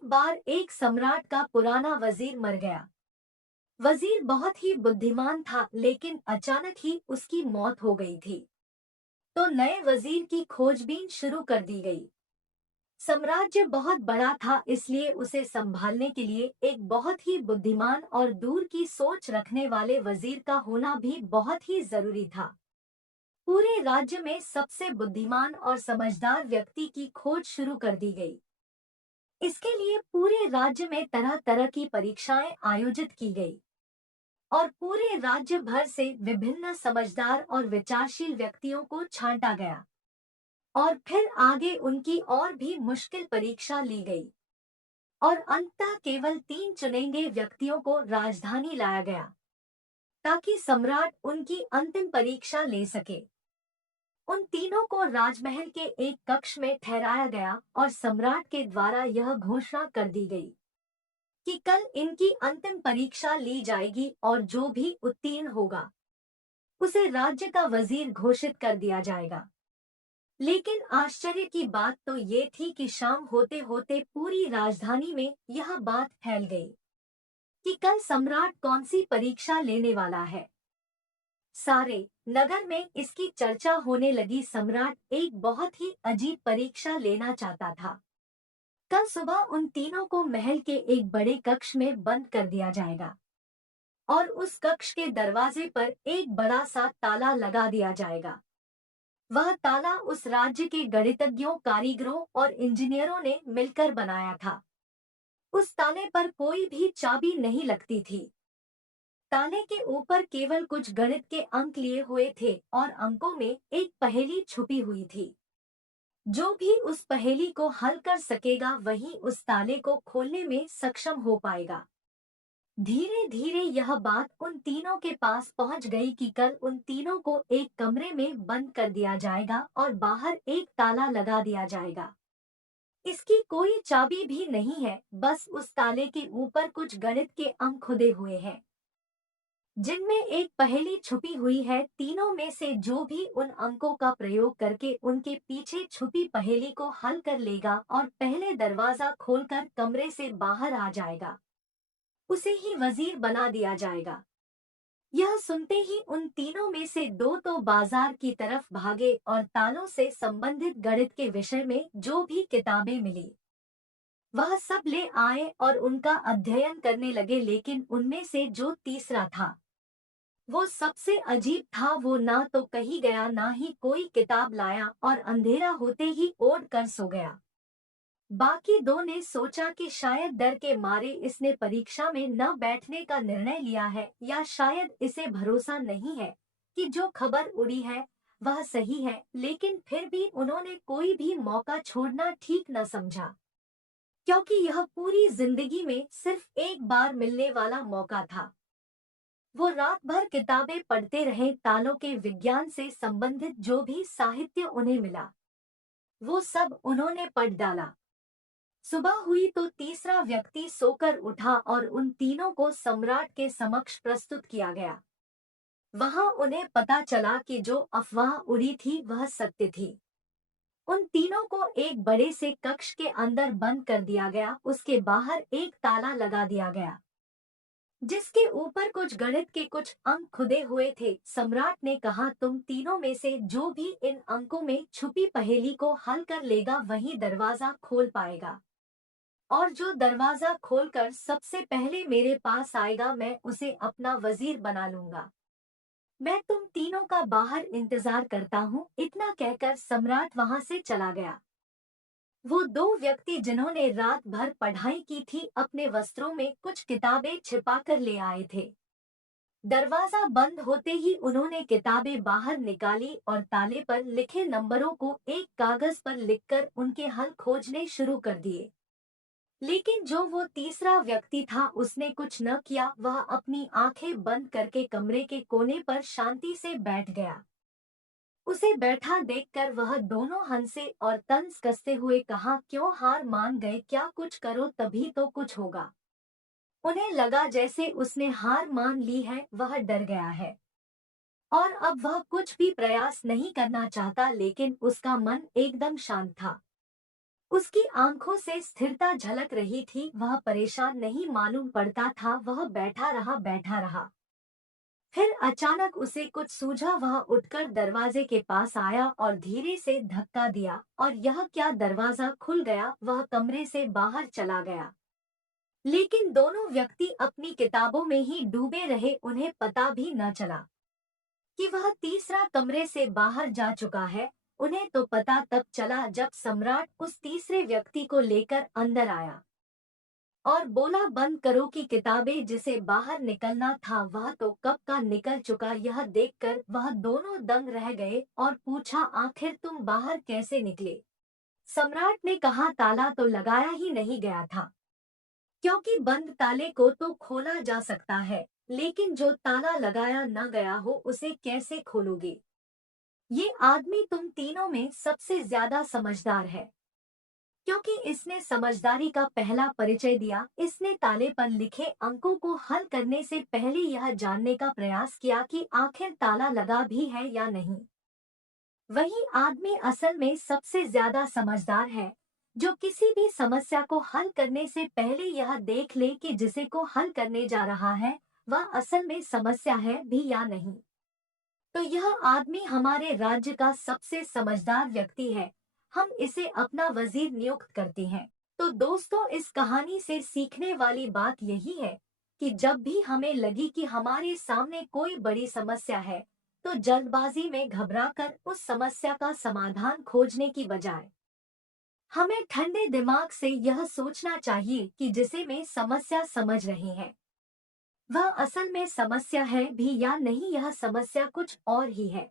एक बार एक सम्राट का पुराना वजीर मर गया। वजीर बहुत ही बुद्धिमान था, लेकिन अचानक ही उसकी मौत हो गई थी। तो नए वजीर की खोजबीन शुरू कर दी गई। साम्राज्य बहुत बड़ा था, इसलिए उसे संभालने के लिए एक बहुत ही बुद्धिमान और दूर की सोच रखने वाले वजीर का होना भी बहुत ही जरूरी था। पूरे राज्य में सबसे बुद्धिमान और समझदार व्यक्ति की खोज शुरू कर दी गई। इसके लिए पूरे राज्य में तरह तरह की परीक्षाएं आयोजित की गई और पूरे राज्य भर से विभिन्न समझदार और विचारशील व्यक्तियों को छांटा गया और फिर आगे उनकी और भी मुश्किल परीक्षा ली गई और अंततः केवल 3 चुनिंदे व्यक्तियों को राजधानी लाया गया ताकि सम्राट उनकी अंतिम परीक्षा ले सके। उन तीनों को राजमहल के एक कक्ष में ठहराया गया और सम्राट के द्वारा यह घोषणा कर दी गई कि कल इनकी अंतिम परीक्षा ली जाएगी और जो भी उत्तीर्ण होगा उसे राज्य का वजीर घोषित कर दिया जाएगा। लेकिन आश्चर्य की बात तो ये थी कि शाम होते होते पूरी राजधानी में यह बात फैल गई कि कल सम्राट कौन सी परीक्षा लेने वाला है। सारे नगर में इसकी चर्चा होने लगी। सम्राट एक बहुत ही अजीब परीक्षा लेना चाहता था। कल सुबह उन तीनों को महल के एक बड़े कक्ष में बंद कर दिया जाएगा और उस कक्ष के दरवाजे पर एक बड़ा सा ताला लगा दिया जाएगा। वह ताला उस राज्य के गणितज्ञों, कारीगरों और इंजीनियरों ने मिलकर बनाया था। उस ताले पर कोई भी चाबी नहीं लगती थी। ताले के ऊपर केवल कुछ गणित के अंक लिए हुए थे और अंकों में एक पहेली छुपी हुई थी। जो भी उस पहेली को हल कर सकेगा वही उस ताले को खोलने में सक्षम हो पाएगा। धीरे धीरे यह बात उन तीनों के पास पहुंच गई कि कल उन तीनों को एक कमरे में बंद कर दिया जाएगा और बाहर एक ताला लगा दिया जाएगा। इसकी कोई चाबी भी नहीं है, बस उस ताले के ऊपर कुछ गणित के अंक खुदे हुए हैं जिनमें एक पहेली छुपी हुई है। तीनों में से जो भी उन अंकों का प्रयोग करके उनके पीछे छुपी पहेली को हल कर लेगा और पहले दरवाजा खोलकर कमरे से बाहर आ जाएगा, उसे ही वजीर बना दिया जाएगा। यह सुनते ही उन तीनों में से दो तो बाजार की तरफ भागे और तालों से संबंधित गणित के विषय में जो भी किताबें मिली वह सब ले आए और उनका अध्ययन करने लगे। लेकिन उनमें से जो तीसरा था वो सबसे अजीब था। वो ना तो कहीं गया, ना ही कोई किताब लाया और अंधेरा होते ही ओढ़ कर सो गया। बाकी दो ने सोचा कि शायद डर के मारे इसने परीक्षा में न बैठने का निर्णय लिया है, या शायद इसे भरोसा नहीं है कि जो खबर उड़ी है वह सही है। लेकिन फिर भी उन्होंने कोई भी मौका छोड़ना ठीक न समझा, क्योंकि यह पूरी जिंदगी में सिर्फ एक बार मिलने वाला मौका था। वो रात भर किताबें पढ़ते रहे। तालों के विज्ञान से संबंधित जो भी साहित्य उन्हें मिला वो सब उन्होंने पढ़ डाला। सुबह हुई तो तीसरा व्यक्ति सोकर उठा और उन तीनों को सम्राट के समक्ष प्रस्तुत किया गया। वहां उन्हें पता चला कि जो अफवाह उड़ी थी वह सत्य थी। उन तीनों को एक बड़े से कक्ष के अंदर बंद कर दिया गया। उसके बाहर एक ताला लगा दिया गया जिसके ऊपर कुछ गणित के कुछ अंक खुदे हुए थे। सम्राट ने कहा, तुम तीनों में से जो भी इन अंकों में छुपी पहेली को हल कर लेगा वही दरवाजा खोल पाएगा, और जो दरवाजा खोलकर सबसे पहले मेरे पास आएगा मैं उसे अपना वजीर बना लूंगा। मैं तुम तीनों का बाहर इंतजार करता हूँ। इतना कहकर सम्राट वहां से चला गया। वो दो व्यक्ति जिन्होंने रात भर पढ़ाई की थी अपने वस्त्रों में कुछ किताबें छिपा कर ले आए थे। दरवाजा बंद होते ही उन्होंने किताबें बाहर निकाली और ताले पर लिखे नंबरों को एक कागज पर लिखकर उनके हल खोजने शुरू कर दिए। लेकिन जो वो तीसरा व्यक्ति था उसने कुछ न किया। वह अपनी आंखें बंद करके कमरे के कोने पर शांति से बैठ गया। उसे बैठा देखकर वह दोनों हंसे और तंज कसते हुए कहा, क्यों हार मान गए? क्या कुछ करो तभी तो कुछ होगा। उन्हें लगा जैसे उसने हार मान ली है। वह डर गया है और अब वह कुछ भी प्रयास नहीं करना चाहता, लेकिन उसका मन एकदम शांत था। उसकी आंखों से स्थिरता झलक रही थी। वह परेशान नहीं मालूम पड़ता था। वह बैठा रहा। फिर अचानक उसे कुछ सूझा। वह उठकर दरवाजे के पास आया और धीरे से धक्का दिया और यह क्या, दरवाजा खुल गया। वह कमरे से बाहर चला गया। लेकिन दोनों व्यक्ति अपनी किताबों में ही डूबे रहे। उन्हें पता भी न चला कि वह तीसरा कमरे से बाहर जा चुका है। उन्हें तो पता तब चला जब सम्राट उस तीसरे व्यक्ति को लेकर अंदर आया और बोला, बंद करो की किताबें। जिसे बाहर निकलना था वह तो कब का निकल चुका। यह देखकर वह दोनों दंग रह गए और पूछा, आखिर तुम बाहर कैसे निकले? सम्राट ने कहा, ताला तो लगाया ही नहीं गया था, क्योंकि बंद ताले को तो खोला जा सकता है, लेकिन जो ताला लगाया न गया हो उसे कैसे खोलोगे? ये आदमी तुम तीनों में सबसे ज्यादा समझदार है, क्योंकि इसने समझदारी का पहला परिचय दिया। इसने ताले पर लिखे अंकों को हल करने से पहले यह जानने का प्रयास किया कि आखिर ताला लगा भी है या नहीं। वही आदमी असल में सबसे ज्यादा समझदार है, जो किसी भी समस्या को हल करने से पहले यह देख ले कि जिसे को हल करने जा रहा है वह असल में समस्या है भी या नहीं। तो यह आदमी हमारे राज्य का सबसे समझदार व्यक्ति है। हम इसे अपना वजीर नियुक्त करते हैं। तो दोस्तों, इस कहानी से सीखने वाली बात यही है कि जब भी हमें लगी कि हमारे सामने कोई बड़ी समस्या है, तो जल्दबाजी में घबराकर उस समस्या का समाधान खोजने की बजाय हमें ठंडे दिमाग से यह सोचना चाहिए कि जिसे में समस्या समझ रहे हैं वह असल में समस्या है भी या नहीं, यह समस्या कुछ और ही है।